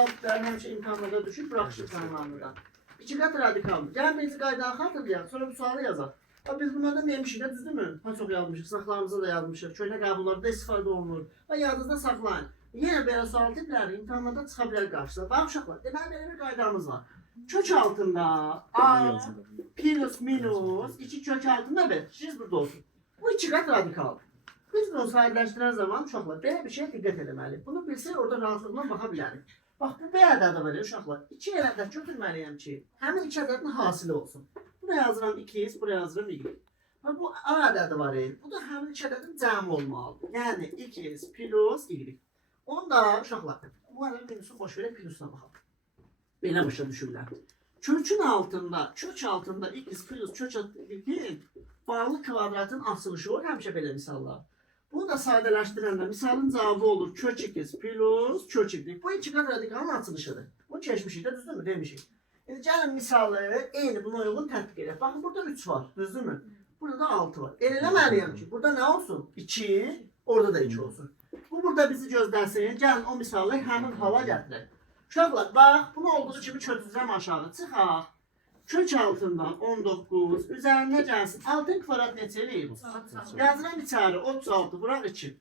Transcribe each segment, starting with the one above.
sabitlər həmişə imtahanlarda düşür, buraxış imtahanlarında. 2 qat radikaldır. Gəlin birinci qaydanı xatırlayaq, sonra bu sualı yazaq. Biz bunlardan demişik də, düzdürmü? Çox yazmışıq, sınaqlarımızda da yazmışıq, köhnə qəbullarda istifadə olunur. Və yadınızda saxlayın. Yenə belə sual tipləri imtahanlarda çıxa bilər qarşısına. Bax uşaqlar, deməli belə bir qaydamız var. Kök altında A plus minus 2 kök altında 5. Siz burada olsun. Bu 2 qat radikaldır. Biz bunu sadələşdirən zaman uşaqlar belə bir şeyə diqqət etməliyik. Bunu bilsək orada rahatlıqla baxa bilərik. Bax bu B ədədi var ya uşaqlar. 2 ədəd götürməliyəm ki, həmin 2 ədədin hasili olsun. Buraya yazıram 2, buraya yazıram y. Bu A ədədi var ya, bu da həmin 2 ədədin cəmi olmalıdır. Yəni 2 plus y. Onda uşaqlar, bu ədəd minusu boş verək, plusuna baxalım. Belə başa düşürlər. Kökün altında, kök altında x plus kök altında bağlı kvadratın açılışı olur. Həmişə belə misallar. Bunu da sadələşdirəndə misalın cavabı olur kök x plus kök y. Bu 2 qat radikalın açılışıdır. Bunu keçmişik də, düzdürmü? Demişik. İndi gəlin misalı eyni buna uyğun tətbiq edək. Baxın burada 3 var, düzdürmü? Burada da 6 var. Eləməliyəm ki, burada nə olsun? 2, orada da 2 olsun. Bu burada bizi gözləsin. Gəlin o misalı həmin hala gətirək. Uşaqlar, bax, bunu olduğu kimi kötüzəm aşağı. Çıxaq. Kök altından 19, üzərinə gəlsin. Altın kvadrat neçə eləyib? Yazıram içəri, 36, vuraq 2.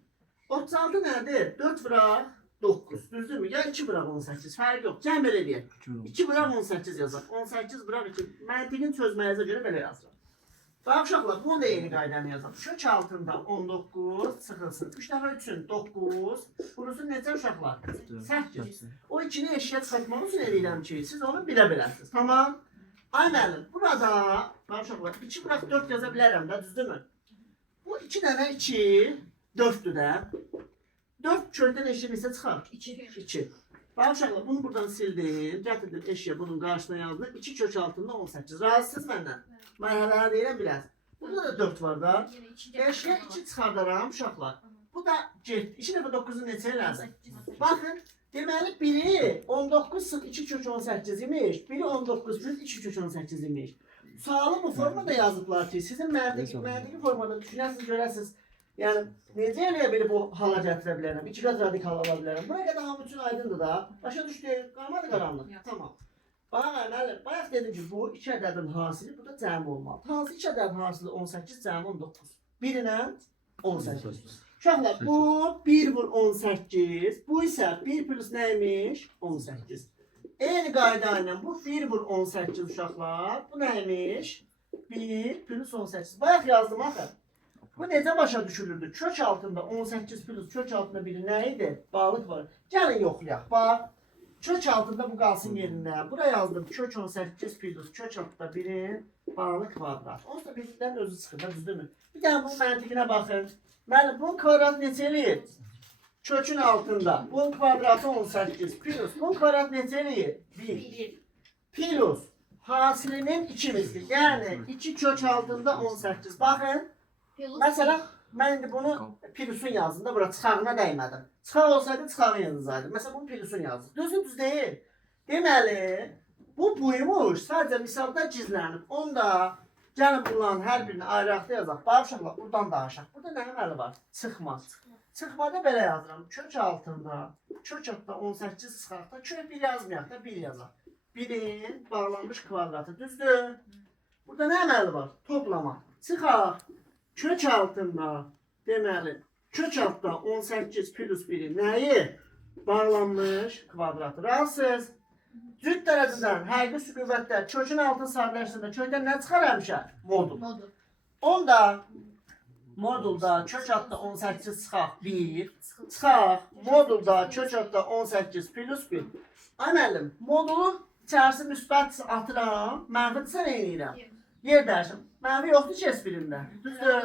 36 nədir? 4 vuraq 9, düzdürmü? Ya 2 vuraq 18, fərq yox. Cəm belə deyək. 2 vuraq 18 yazaq. 18 vuraq 2. Məntiqin çözməyizə görə belə yazıram. Bax uşaqlar, bunu da eyni qaydanı yazaq. Kök altından 19 çıxılsın. 3 dəfə 3'ün 9. Burası necə uşaqlar? 8. O 2'ni eşiyə çıxartmaq üçün eləyirəm ki, siz onu bilə biləsiniz. Tamam. Ay müəllim, burada, bax uşaqlar, 2 vuraq 4 yaza bilərəm də, düzdürmü? Bu 2 dənə 2, 4'dür də. 4 kökdən eşiyə neçə çıxar? 2. Bax uşaqlar, bunu buradan sildim. Gətirdim eşiyə bunun qarşısına yazdım. 2 kök altında 18. Razısınız məndən? Mərhələləri deyirəm biləsiniz. Burada da 4 var da. Eşiyə 2 çıxardaram uşaqlar. Bu da getdi. 2 dəfə 9'u neçə eləsin? Baxın, deməli biri 19 sıx 2 kök 18 imiş. Biri 19 plus 2 kök 18 imiş. Sualı bu formada yazıblar ki, sizin məntiqi formada düşünəsiniz, görəsiniz. Yəni, necə eləyə belə bu hala gətirə bilərəm? 2 qat radikal ala bilərəm. Buna qədər hamı üçün aydındır da. Başa düşdük, qalmadı qaranlıq. Tamam. Bax, müəllim, bayaq dedim ki, bu 2 ədədin hasili, bu da cəmi olmalı. Hansı 2 ədədin hasili 18, cəmi 19. Birinə 18. Uşaqlar, bu 1 vur 18, bu isə 1 plus nəymiş? 18. Eyni qayda ilə bu 1 vur 18 uşaqlar, bu nəymiş? 1 plus 18. Bayaq yazdım axı. Bu necə başa düşülürdü? Kök altında 18 plus kök altında biri nə idi? Bağlıq var. Gəlin yoxlayaq. Bax, kök altında bu qalsın yerində. Buraya yazdım kök 18 plus kök altında birin bağlı kvadrat. Onsuz da birindən özü çıxır da, düzdürmü? Bir dənə bunun məntiqinə baxın. Mənim bunun kvadratı neçə eləyir? Kökün altında. Bunun kvadratı 18 plus. Bunun kvadratı neçə eləyir? 1. Plus hasilinin 2 misli. Yəni 2 kök altında 18. Baxın. Məsələn, mən indi bunu plusun yazdım da, bura çıxağına dəymədim. Çıxaq olsaydı çıxağını yazacaqdım. Məsələn, bunu plusun yazdım. Düz deyil. Deməli, bu buymuş, sadəcə misalda gizlənib. Onda gəlin bunların hər birini ayrı-ayrı yazaq. Bax uşaqlar, buradan danışaq. Burada nə əməli var? Çıxmaz. Çıxmada belə yazıram. Kök altında, kök altında 18 çıxaqda, kök 1 yazmayaq da 1 yazaq. 1'in bağlanmış kvadratı, düzdür? Burada nə əməli var? Toplama. Çıxaq. Kök altında, deməli, kök altında 18 plus 1'in nəyi? Bağlanmış kvadratı. Razısınız? Cüt dərəcədən həqiqi qüvvətlər kökün altını sadələşdirəndə kökdən nə çıxar həmişə? Modul. Onda modulda kök altında 18 çıxaq 1, çıxaq modulda kök altında 18 plus 1. Ay müəllim, modulun içərisi müsbət atıram, mənfidirsə nə eləyirəm? Yer dəyişim. Mənfi yoxdur ki, S1'ində. Düzdür?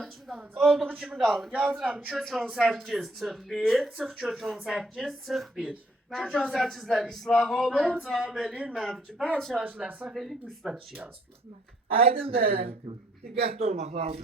Olduğu kimi qaldı. Yazıram kök 18 çıx 1, çıx kök 18 çıx 1. Kök 18'lər islah olur, cavab eləyir mənfi. Bəzi şahişlər səhv eləyib müsbət 2 yazıblar. Aydındır. Diqqətli olmaq lazım.